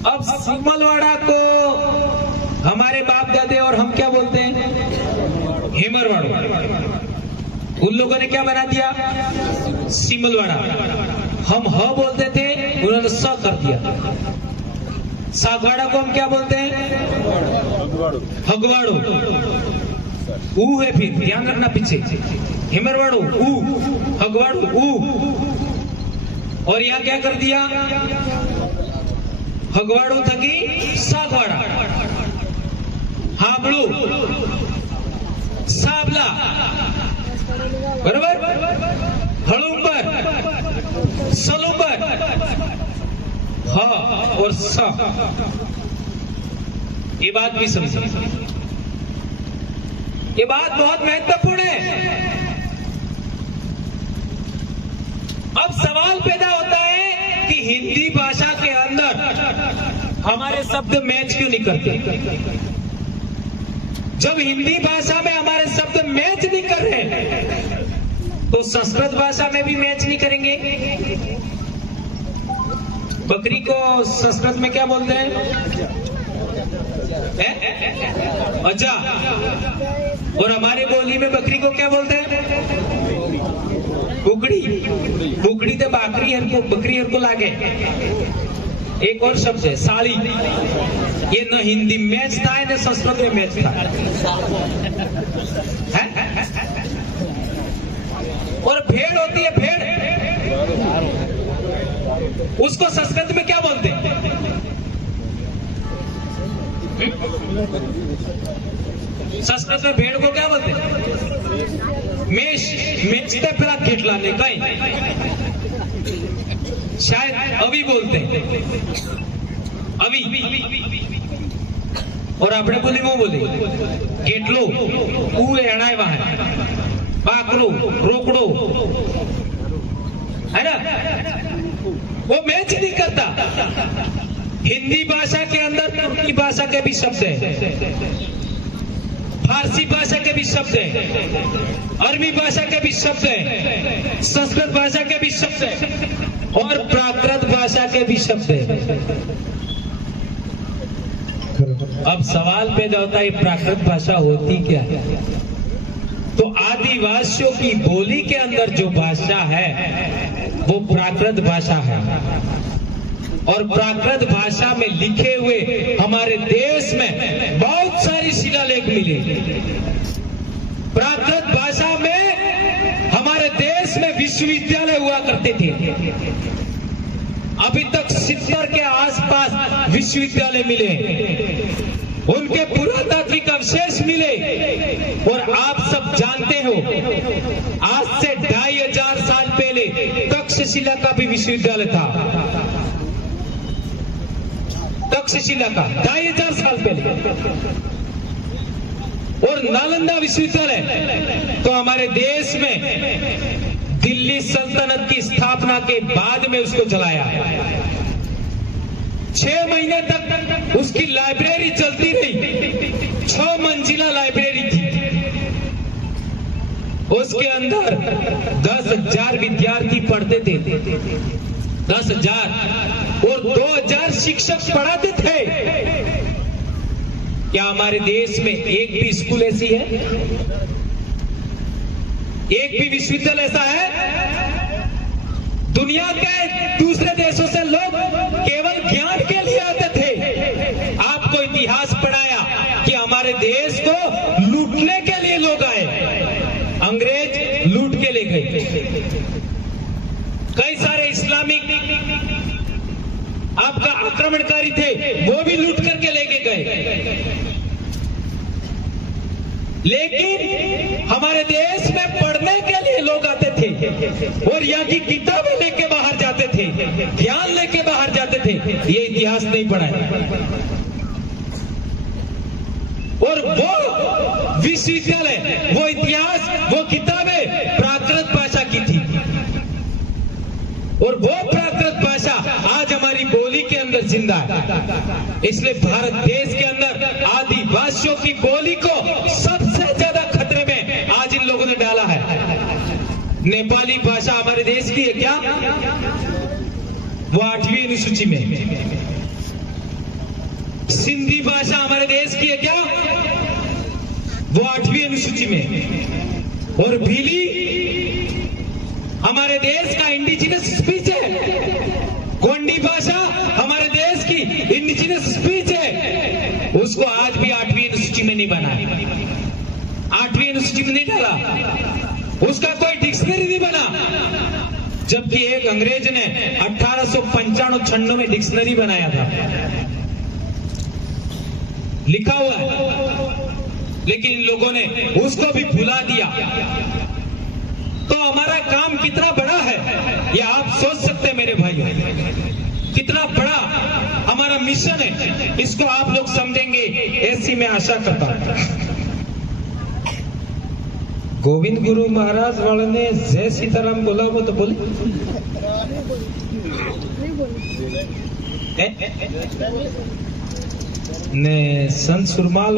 अब सिमलवाड़ा को हमारे बाप दादे और हम क्या बोलते हैं? हेमरवाड़ा। उन लोगों ने क्या बना दिया? सिमलवाड़ा। हम ह बोलते थे, उन्होंने स कर दिया। सागवाड़ा को हम क्या बोलते हैं? हगवाड़ो। ऊ है, फिर ध्यान रखना पीछे। हेमरवाड़ो ऊ, हगवाड़ो ऊ। और यहाँ क्या कर दिया? हगवाड़ो थकी सागवाड़ा। हाबड़ू, साबला, बराबर? हड़ुंबर, सलुंबर, ह और स। ये बात भी समझिए, ये बात बहुत महत्वपूर्ण है। अब सवाल पैदा होता है कि हिंदी भाषा के अंदर हमारे शब्द मैच क्यों नहीं करते? जब हिंदी भाषा में हमारे शब्द मैच नहीं कर रहे, तो संस्कृत भाषा में भी मैच नहीं करेंगे। बकरी को संस्कृत में क्या बोलते हैं? अजा। और हमारे बोली में बकरी को क्या बोलते हैं? बुकड़ी। बुकड़ी तो बाकरी हर को, बकरी हर को लागे। एक और शब्द है साड़ी। ये न हिंदी मैच था न संस्कृत में मैच था। और भेड़ होती है, भेड़, उसको संस्कृत में क्या बोलते हैं? संस्कृत में भेड़ को क्या बोलते हैं? मेष। मेष ते पेला घेटला ने कहीं शायद अभी बोलते हैं, अभी। और अपने बोली वो बोले घेटलो ऊ एणाय वहां, बाकरो, रोकड़ो, है ना? वो मैच नहीं करता। हिंदी भाषा के अंदर तुर्की भाषा के भी शब्द है, फारसी भाषा के भी शब्द है, अरबी भाषा के भी शब्द है, संस्कृत भाषा के भी शब्द है, और प्राकृत भाषा के भी शब्द है। अब सवाल पैदा होता है, प्राकृत भाषा होती क्या है? तो आदिवासियों की बोली के अंदर जो भाषा है वो प्राकृत भाषा है। और प्राकृत भाषा में लिखे हुए हमारे देश में बहुत सारी शिलालेख मिले। प्राकृत भाषा में हमारे देश में विश्वविद्यालय हुआ करते थे। अभी तक 70 के आसपास विश्वविद्यालय मिले, उनके पुरातात्विक अवशेष मिले। और आप सब जानते हो, आज से 2500 साल पहले तक्षशिला का भी विश्वविद्यालय था। तक्षशिला का 2500 साल पहले। और नालंदा विश्वविद्यालय तो हमारे देश में दिल्ली सल्तनत की स्थापना के बाद में उसको चलाया। 6 महीने तक उसकी लाइब्रेरी चलती रही। 6 मंजिला लाइब्रेरी थी। उसके अंदर 10,000 विद्यार्थी पढ़ते थे, 10,000, और 2,000 शिक्षक पढ़ाते थे। क्या हमारे देश में एक भी स्कूल ऐसी है? एक भी विश्वविद्यालय ऐसा है? दुनिया के दूसरे देशों से लोग केवल ज्ञान के लिए आते थे। आपको इतिहास पढ़ाया कि हमारे देश को लूटने के लिए लोग आए, अंग्रेज लूट के ले गए। कई सारे इस्लामिक आपका आक्रमणकारी थे, वो भी लूट करके लेके गए। लेकिन हमारे देश में पढ़ने के लिए लोग आते थे और यहाँ की किताबें लेके बाहर जाते थे, ज्ञान लेके बाहर जाते थे। ये इतिहास नहीं पढ़ा है। और वो विश्वविद्यालय, वो इतिहास, वो किताबें प्राकृत भाषा की थी। और वो प्राकृत भाषा आज हमारी बोली के अंदर जिंदा है। इसलिए भारत देश के अंदर आदिवासियों की बोली को सबसे ज्यादा खतरे में आज इन लोगों ने डाला है। नेपाली भाषा हमारे देश की है क्या? वो 8वीं अनुसूची में। सिंधी भाषा हमारे देश की है क्या? वो 8वीं अनुसूची में। और भीली हमारे देश का इंडिजिनस स्पीच है। गोंडी भाषा हमारे देश की इंडिजिनस स्पीच है। उसको आज भी 8वीं अनुसूची में नहीं बना, 8वीं अनुसूची में नहीं डाला, उसका कोई डिक्शनरी नहीं बना। जबकि एक अंग्रेज ने 1895-96 में डिक्शनरी बनाया था, लिखा हुआ है, लेकिन इन लोगों ने उसको भी भुला दिया। तो हमारा काम कितना बड़ा है ये आप सोच सकते हैं मेरे भाइयों, कितना बड़ा हमारा मिशन है, इसको आप लोग समझेंगे ऐसी मैं आशा करता हूं। गोविंद गुरु महाराज वाले ने जय सीताराम बोला, वो तो बोले ने संत सुरमाल